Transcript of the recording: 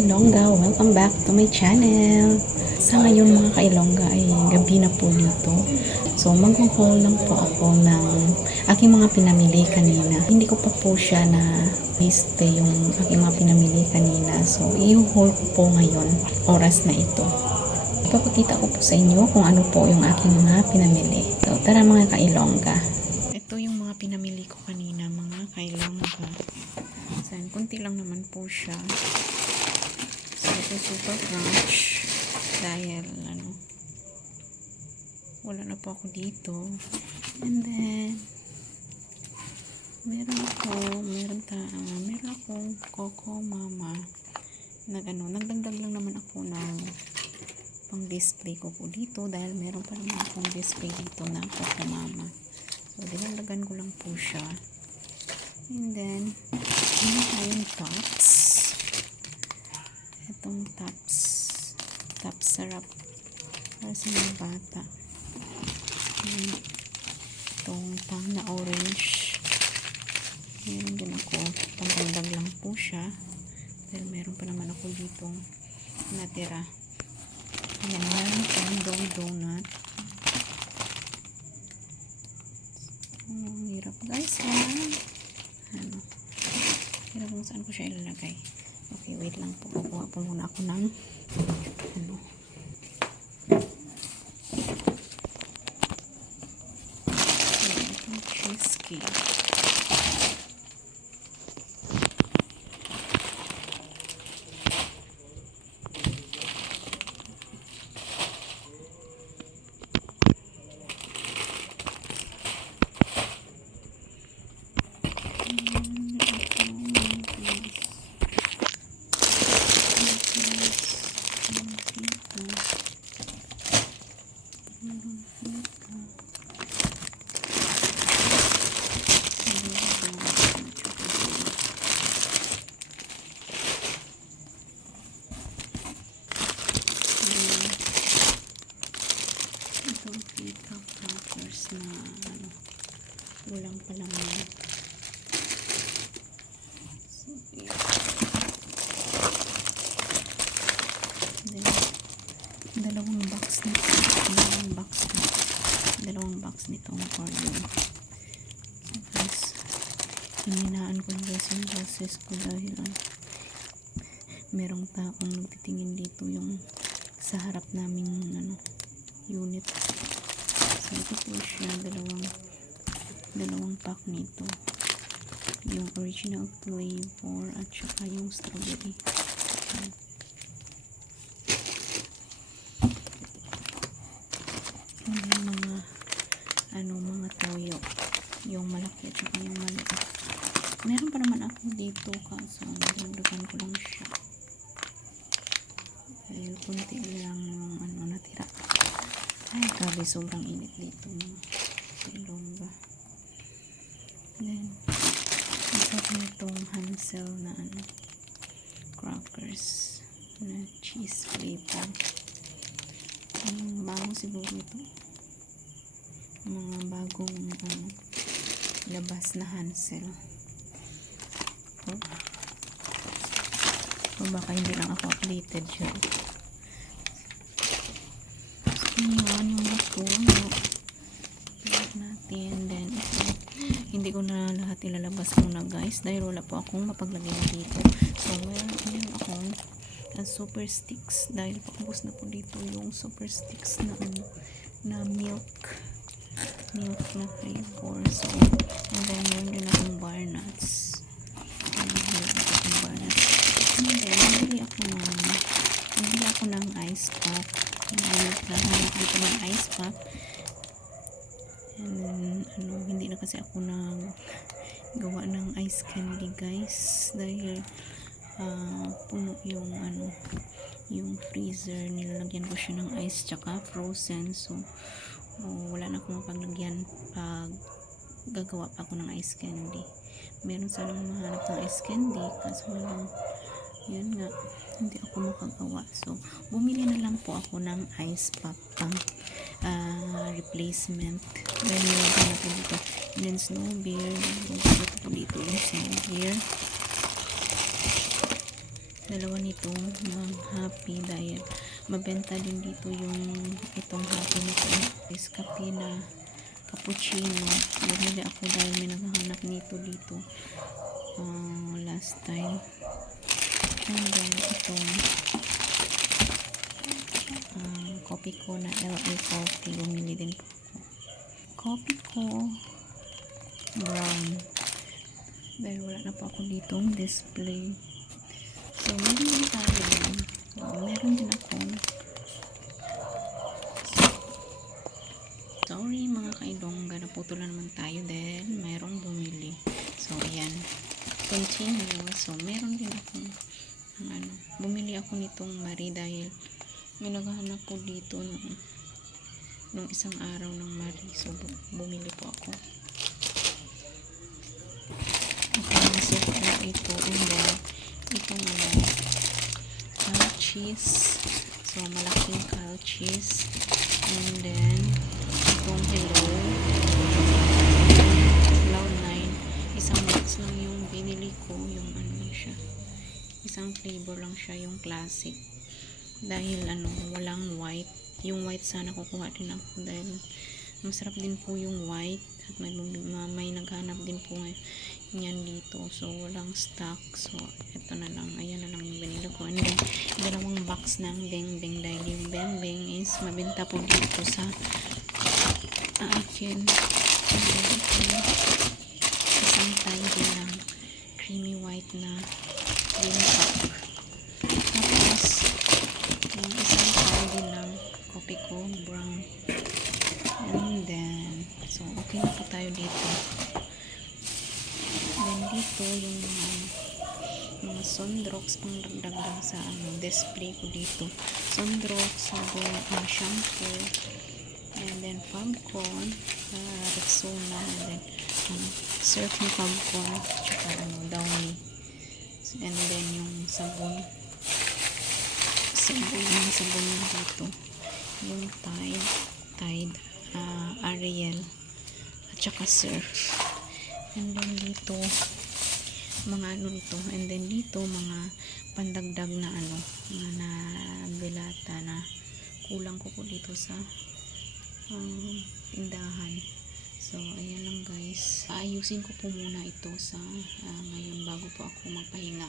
Kailongga, welcome back to my channel. Sa ngayon mga Kailongga ay gabi na po dito. So mag-haul lang po ako ng aking mga pinamili kanina. Hindi ko pa po siya na liste yung aking mga pinamili kanina. So i-haul ko po ngayon, oras na ito. Ipapakita ko po sa inyo kung ano po yung aking mga pinamili. So tara mga Kailongga. Ito yung mga pinamili ko kanina mga Kailongga. Saan, kunti lang naman po siya. Super crunch. Dahil, ano, wala na po ako dito. And then, meron ako, meron ta, uh, meron akong Coco Mama. Nag, ano, nagdagdag lang naman ako ng pang display ko po dito dahil meron pa naman akong display dito na Coco Mama. So, dinalagan ko lang po siya. And then, meron tayong tops. Itong tops. Tops sarap. Para sa mga bata. And itong tang na orange. Meron din ako. Pangdagdag lang po siya. Dahil meron pa naman ako ditong natira. Yan, meron pang dough donut. Ang hirap guys. Ah ano pero kung saan ko siya ilalagay okay wait lang po. Kukuha po muna ako ng ano cheesecake crackers na ano walang palaman so. Then, dalawang box nito dalawang box na dalawang box nitong Oreo so guys hininaan ko guys yung boses ko dahil ah, merong taong nagtitingin dito yung sa harap naming ano unit ito po siya dalawang dalawang pack nito. Yung original flavor at saka yung strawberry. Ayan. yung mga ano mga toyo. Yung malaki at saka yung maliit. Meron pa naman ako dito kaso nagdagan ko lang siya. Dahil kunti lang yung ano natira ay grabe sobrang init dito mga ilongga then meron itong hansel na ano crackers na cheese flavor. Ang bago siguro ito. Mga bagong ano, labas na Hansel. Oh. o baka hindi lang ako updated siya so yun yung napuno lahat natin. Then hindi ko na lahat ilalabas muna guys. Dahil wala po akong mapaglagay dito. So meron meron akong uh, super sticks. Dahil paubos na po dito yung super sticks na ano na milk. Milk na flavor. So and then meron din akong bar nuts. And then bili ako ng bili ako ng ice pack na hanap dito ng ice pack and ano hindi na kasi ako nag gawa ng ice candy guys. Dahil ah, puno yung ano yung freezer. Nilalagyan ko siya ng ice tsaka frozen. So oh, wala na akong mapaglagyan pag gagawa pa ako ng ice candy. Meron sanang mahanap ng ice candy kaso lang yun nga hindi ako makagawa. So bumili na lang po ako ng ice pack pang ah, replacement. Dahil nilagyan na po dito. And then snow beer dito po dito yung snow beer dalawa nito. Ng happy dahil mabenta din dito yung itong happy nito. Is kape na cappuccino. Bumili ako dahil may naghahanap nito dito. Uh, last time. And then itong um, coffee ko na LA coffee. Bumili din po ako. Coffee ko. Brown. Dahil wala na po ako ditong display. So din tayo uh, meron din ako. Sorry mga kailongga naputol na naman tayo dahil merong bumili. So ayan. Continue. So meron din ako ng ano, bumili ako nitong Marie dahil may naghahanap po dito nung, nung isang araw ng Marie so bu- bumili po ako. Pumasok na ito. And then itong ano cow cheese. So malaking cow cheese. And then itong hello. Cloud 9 isang box lang yung binili ko. Yung ano siya. Isang flavor lang siya yung classic dahil ano walang white. Yung white sana kukuha din ako dahil masarap din po yung white at may, may, naghanap din po yan dito. So walang stock. So ito na lang. Ayan na lang yung binili ko. And then dalawang box ng beng beng dahil yung beng beng is mabenta po dito sa akin. Isang tayo lang creamy white na green cup tapos yung isang tayo lang kopi ko brown and then so okay na po tayo dito. Then dito yung mga mga sundrox pang dagdag sa ano, display ko dito. Sundrox sabon uh, shampoo and then popcorn uh, Rexona and then ano, surf na popcorn tsaka ano, downy. And then yung sabon. Sabon yung sabon dito. Yung Tide Tide uh, Ariel at saka surf and then dito mga ano ito and then dito mga pandagdag na ano mga na bilata na kulang ko po dito sa um, tindahan. So ayan lang guys. Ayusin ko po muna ito sa ah, ngayon bago po ako magpahinga